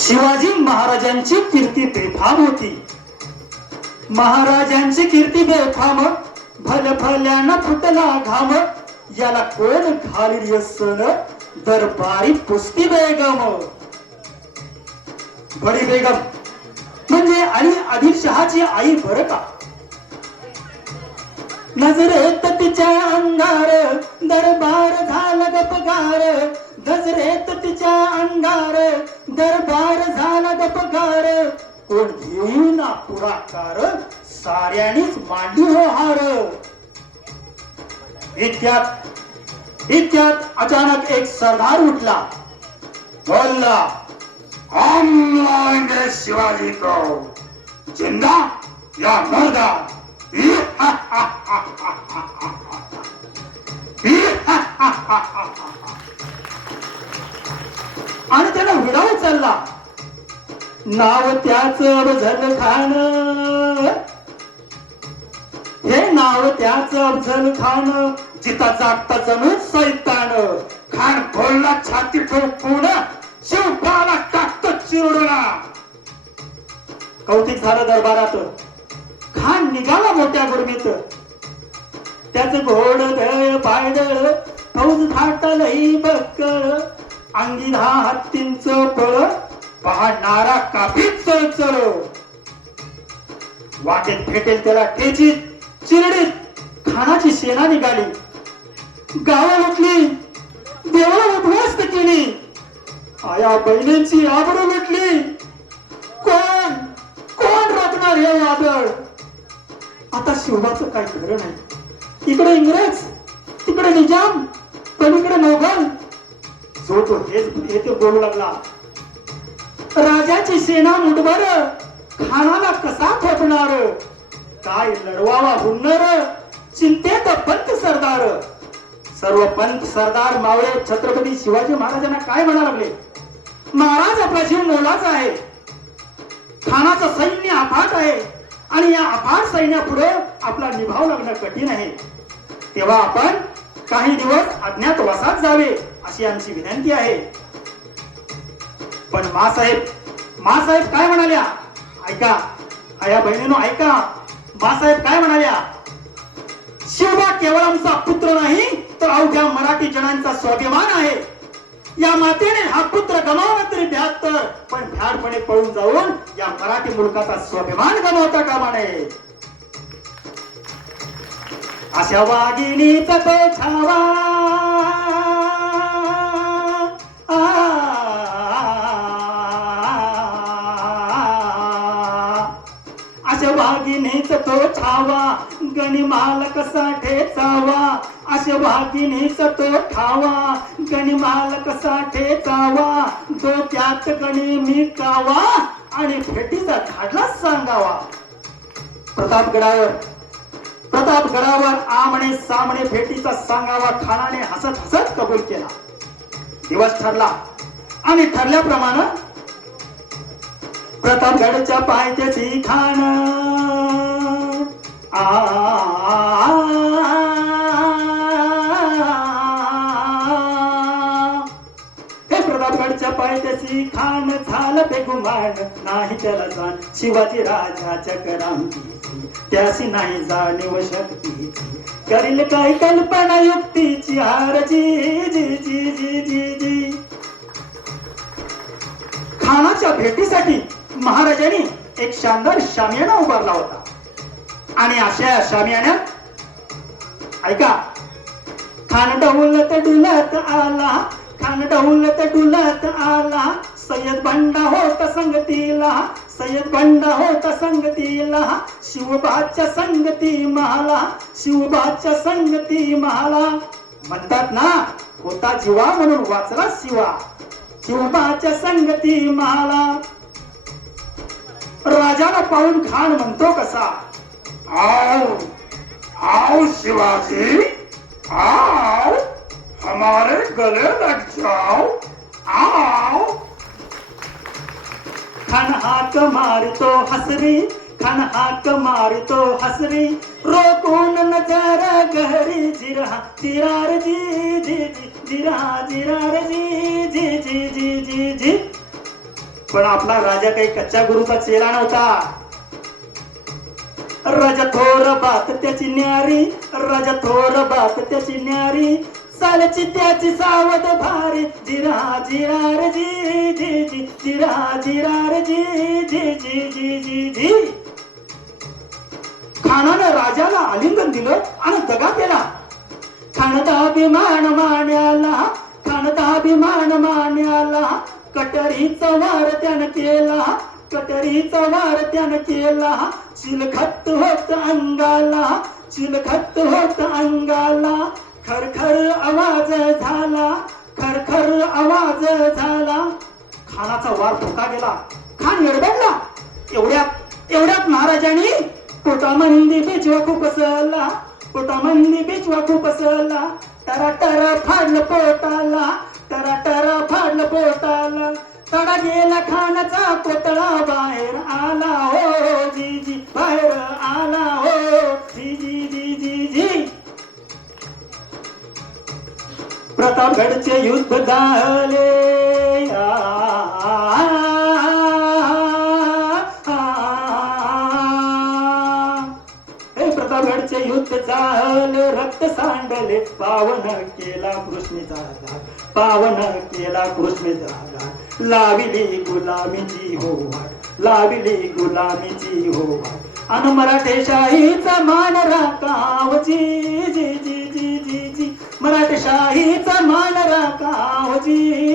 शिवाजी महाराजांची कीर्ती बेफाम होती. महाराजांची कीर्ती बेफाम, भल भल्यानं फुटला घाम. याला कोण घालील सन, दरबारी पुस्ती बेगम. बडी बेगम म्हणजे अली आदिलशहाची आई बरं का. नजरेत तिच्या अंगार दरबार झाला गपगार. नजरेत तिच्या अंगार दरबार झाला गपगार. कोण घेईना पुढाकार, साऱ्यानीच मांडली हो हार. इतक्यात अचानक एक सरदार उठला, बोलला, हम लाएंगे शिवाजी को जिंदा या मुर्दा. आणि त्याला विडाव चालला. नाव त्याच अफजल खान, हे नाव त्याच अफजल खान. जिता जागता जणू सैतान. खान बोलला छाती ठोकून, शिवबाला टाकतो चिरडला. कौतिक झालं दरबारात. खान निघाला मोठ्या गुरमीत. त्याच घोडदळ पायदळ फौज थाटलही बक्कळ. अंगी 10 हत्तींचं पळ, पाहणारा काफीच चळचळ. वाटेत भेटेल त्याला ठेचीत चिरडीत खानाची सेना निघाली. गावा लुटली, देवाला उद्ध्वस्त केली. आया बहिणींची आबरू लुटली. कोण कोण रोखणार हे वादळ. आता शिवबाचं काय खरं नाही. इकडे इंग्रज, तिकडे निजाम, पलीकडे मोगल. जो तो हेच बोलू लागला. राजाची सेना मुठभर, खानाला कसा थोपणार. काय लढवावा हुन्नर, चिंतेत पंत सरदार. सर्व पंत सरदार मावळे छत्रपती शिवाजी महाराजांना काय म्हणा लागले. महाराज आपला जीव मोलाचा आहे. खानाचं सैन्य अफाट आहे आणि या अफाट सैन्यापुढे आपला निभाव लागणं कठीण आहे. तेव्हा आपण काही दिवस अज्ञातवासात जावे अशी आमची विनंती आहे. पण मासाहेब काय म्हणाल्या ऐका. आया बहिणीनो ऐका. मासाहेब काय म्हणाल्या. शिवबा केवळ आमचा पुत्र नाही तर अवघ्या मराठी जनांचा स्वाभिमान आहे. या मातेने हा पुत्र गमावला तरी 72, पण भ्याडपणे पळून जाऊन या मराठी मुलकाचा स्वाभिमान गमावता कामा नये. अशा वाघिणीचा तो छावा, अशा वाघिणीचा तो छावा, गणिमाल कसा ठेचावा. अशा वाघिणीचा तो ठावा, गणिमाल कसा ठेचावा. डोक्यात गणी मी कावा आणि भेटीचा धाडला सांगावा. प्रतापगडावर आमने सामने भेटीचा सांगावा खानाने हसत हसत कबूल केला. दिवस ठरला आणि ठरल्याप्रमाणे प्रतापगडच्या पायथ्याची खान प्रतापगडच्या पायथ्याची खान झालं बेगुमान. नाही त्याला जाण शिवाजी राजाच्या करामतीची, त्याशी नाही जाणीव शक्तीची. करील काय कल्पना युक्तीची हार जी जी जी जी जी जी. खानाच्या भेटीसाठी महाराजांनी एक शानदार शामियाना उभारला होता. आणि अशा शामियान्यात ऐका. खान डौलत डुलत आला, खान डौलत डुलत आला. सय्यद बंडा होता संगतीला, सय्यद बंडा होता संगतीला. शिवबाच्या संगती महाला, शिवबाच्या संगती महाला. म्हणतात ना होता जीवा म्हणून वाचला शिवा. शिवबाच्या संगती महाला. राजाला पाहून खान म्हणतो कसा. आओ आओ शिवाजी, आओ हमारे गले लग जाओ, आओ. खान हाक मारतो हसरी, खान हाक मारतो हसरी. रोकून नजर गहरी जिरा जिरार जी जी जी जिरा जिरार जी जी जी जी जी जी. पण आपला राजा काही कच्च्या गुरुचा चेला नव्हता. राजा थोर बात त्याची न्यारी, राजा थोर बात त्याची न्यारी, सालची त्याची सावध भारी, जिरा जिरा रे जी जी जी, जिरा जिरा रे जी जी जी जी जी जी. खानानं राजाला आलिंगन दिलं आणि दगा केला. खानचा अभिमान मान्याला, खानचा अभिमान मान्याला, कटरीचा वार त्यानं केला, कटरीचा वार त्यानं केला. चिलखत होत अंगाला, चिलखत होत अंगाला, खरखर आवाज झाला, खरखर आवाज झाला. खानाचा वार फुका गेला. खान एडबडला. एवढ्यात महाराजांनी पोटामंदी बेचवा खूप असला, पोटामंदी बेचवा खूप असला, टरा टरा फाडलं पोटाला, टरा टरा फाडलं पोटाला. तडा गेला खानाचा कोतळा बाहेर आला हो जी जी, बाहेर आला हो जी जी जी जी जी. प्रतापगडचे युद्ध झाले, प्रतापगडचे युद्ध झाले, रक्त सांडले, पावन केला कृष्णेचा धार, पावन केला कृष्णेचा धार. लाविली गुलामीची हो वाट, लाविली गुलामीची हो वाट, अन मराठेशाहीचा मान राखाव जी जी जी जी जी जी, मराठेशाहीचा मान राखाव जी